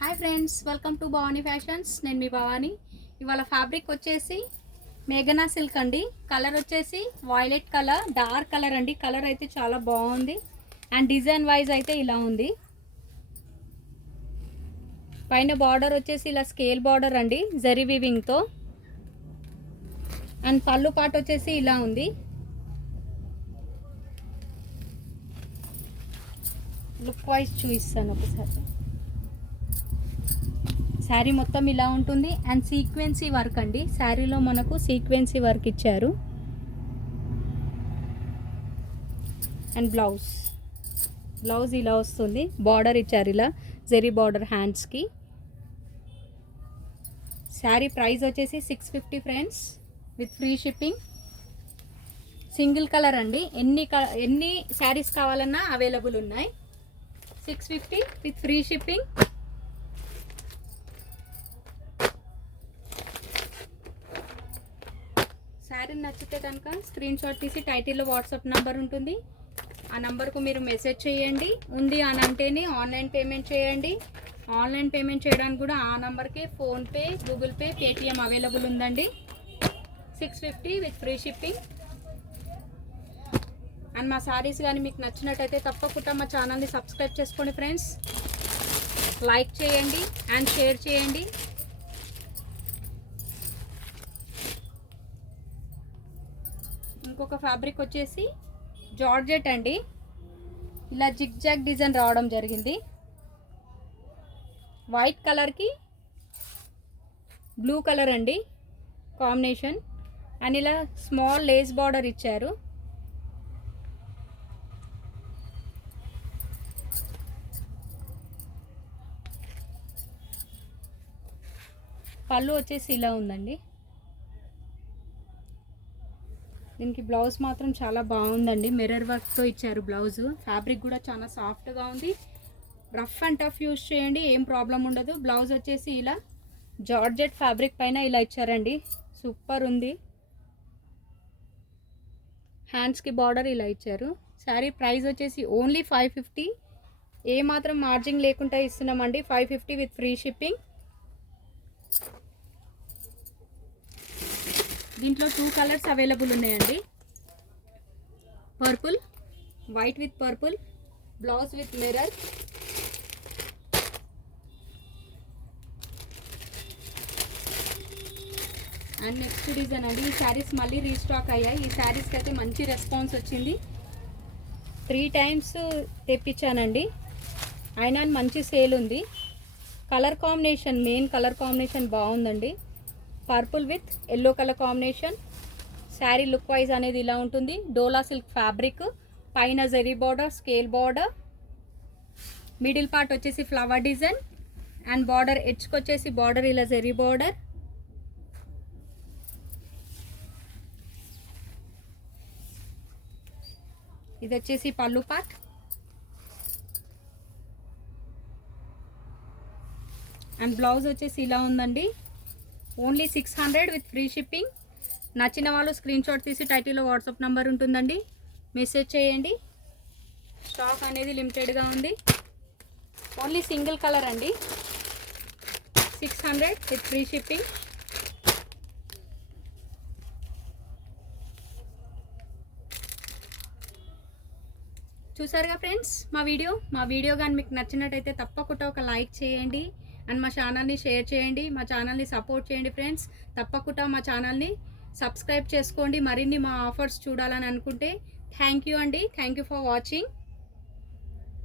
Hi friends, welcome to Bhavani fashions. నేను మీ భవానీ. ఇవాళ fabric వచ్చేసి మేఘనా సిల్క్ అండి. కలర్ వచ్చేసి వాయిలెట్ కలర్, డార్క్ కలర్ అండి. కలర్ అయితే చాలా బాగుంది అండ్ డిజైన్ వైజ్ అయితే ఇలా ఉంది. పైన బార్డర్ వచ్చేసి ఇలా స్కేల్ బార్డర్ అండి, జరీ వీవింగ్తో. అండ్ పళ్ళు పాట వచ్చేసి ఇలా ఉంది. లుక్ వైజ్ చూపిస్తాను ఒకసారి. శారీ మొత్తం ఇలా ఉంటుంది అండ్ సీక్వెన్సీ వర్క్ అండి. శారీలో మనకు సీక్వెన్సీ వర్క్ ఇచ్చారు. అండ్ బ్లౌజ్ ఇలా వస్తుంది. బార్డర్ ఇచ్చారు ఇలా జరీ బార్డర్ హ్యాండ్స్కి. శారీ ప్రైస్ వచ్చేసి 650 friends, with free shipping. Single colour అండి. ఎన్ని శారీస్ కావాలన్నా అవైలబుల్ ఉన్నాయి. 650 విత్ ఫ్రీ షిప్పింగ్. శారీ నచ్చితే కనుక స్క్రీన్ షాట్ తీసి టైటిల్లో వాట్సాప్ నెంబర్ ఉంటుంది, ఆ నెంబర్కు మీరు మెసేజ్ చేయండి. ఉంది అని అంటేనే ఆన్లైన్ పేమెంట్ చేయండి. ఆన్లైన్ పేమెంట్ చేయడానికి కూడా ఆ నెంబర్కే PhonePe, Google pay, Paytm available ఉందండి. 650 విత్ ఫ్రీ షిప్పింగ్. అండ్ మా శారీస్ కానీ మీకు నచ్చినట్టయితే తప్పకుండా మా ఛానల్ని సబ్స్క్రైబ్ చేసుకోండి ఫ్రెండ్స్. లైక్ చేయండి అండ్ షేర్ చేయండి. ఇంకొక ఫ్యాబ్రిక్ వచ్చేసి జార్జెట్ అండి. ఇలా జిగ్ జాగ్ డిజైన్ రావడం జరిగింది. వైట్ కలర్కి బ్లూ కలర్ అండి కాంబినేషన్. అండ్ ఇలా స్మాల్ లేస్ బార్డర్ ఇచ్చారు. పళ్ళు వచ్చేసి ఇలా ఉందండి. దీనికి బ్లౌజ్ మాత్రం చాలా బాగుందండి. మిర్రర్ వర్క్తో ఇచ్చారు బ్లౌజ్. ఫ్యాబ్రిక్ కూడా చాలా సాఫ్ట్గా ఉంది. రఫ్ అండ్ టఫ్ యూజ్ చేయండి, ఏం ప్రాబ్లం ఉండదు. బ్లౌజ్ వచ్చేసి ఇలా జార్జెట్ ఫ్యాబ్రిక్ పైన ఇలా ఇచ్చారండి. సూపర్ ఉంది. హ్యాండ్స్కి బార్డర్ ఇలా ఇచ్చారు. శారీ ప్రైస్ వచ్చేసి ఓన్లీ 550. ఏ మాత్రం మార్జింగ్ లేకుండా ఇస్తున్నామండి. 550 విత్ ఫ్రీ షిప్పింగ్. దీంట్లో 2 కలర్స్ అవైలబుల్ ఉన్నాయండి. Purple, white with purple, blouse with mirror. And next design అండి. ఈ శారీస్ మళ్ళీ రీస్టాక్ అయ్యాయి. ఈ శారీస్కి అయితే మంచి రెస్పాన్స్ వచ్చింది. 3 టైమ్స్ తెప్పించానండి, అయినా మంచి సేల్ ఉంది. Colour combination, main colour combination బాగుందండి. Purple with yellow colour combination. Sari look wise అనేది ఇలా ఉంటుంది. డోలా సిల్క్ ఫ్యాబ్రిక్, పైన zari border, scale border, middle part వచ్చేసి ఫ్లవర్ డిజైన్ అండ్ బార్డర్ ఎడ్జ్కి వచ్చేసి బార్డర్ ఇలా జరీ బార్డర్. ఇది వచ్చేసి పళ్ళు పార్ట్. అండ్ బ్లౌజ్ వచ్చేసి ఇలా ఉందండి. Only 600 with free shipping. నచ్చిన వాళ్ళు స్క్రీన్ షాట్ తీసి టైటిల్లో వాట్సాప్ నెంబర్ ఉంటుందండి, మెసేజ్ చేయండి. స్టాక్ అనేది లిమిటెడ్గా ఉంది. ఓన్లీ సింగిల్ కలర్ అండి. 600 విత్ ఫ్రీ షిప్పింగ్. చూసారుగా ఫ్రెండ్స్ మా వీడియో కానీ మీకు నచ్చినట్టయితే తప్పకుండా ఒక లైక్ చేయండి అండ్ మా ఛానల్ని షేర్ చేయండి. మా ఛానల్ని సపోర్ట్ చేయండి ఫ్రెండ్స్. తప్పకుండా మా ఛానల్ని సబ్స్క్రైబ్ చేసుకోండి. మరిన్ని మా ఆఫర్స్ చూడాలని అనుకుంటే. థ్యాంక్ యూ అండి. Thank you for watching.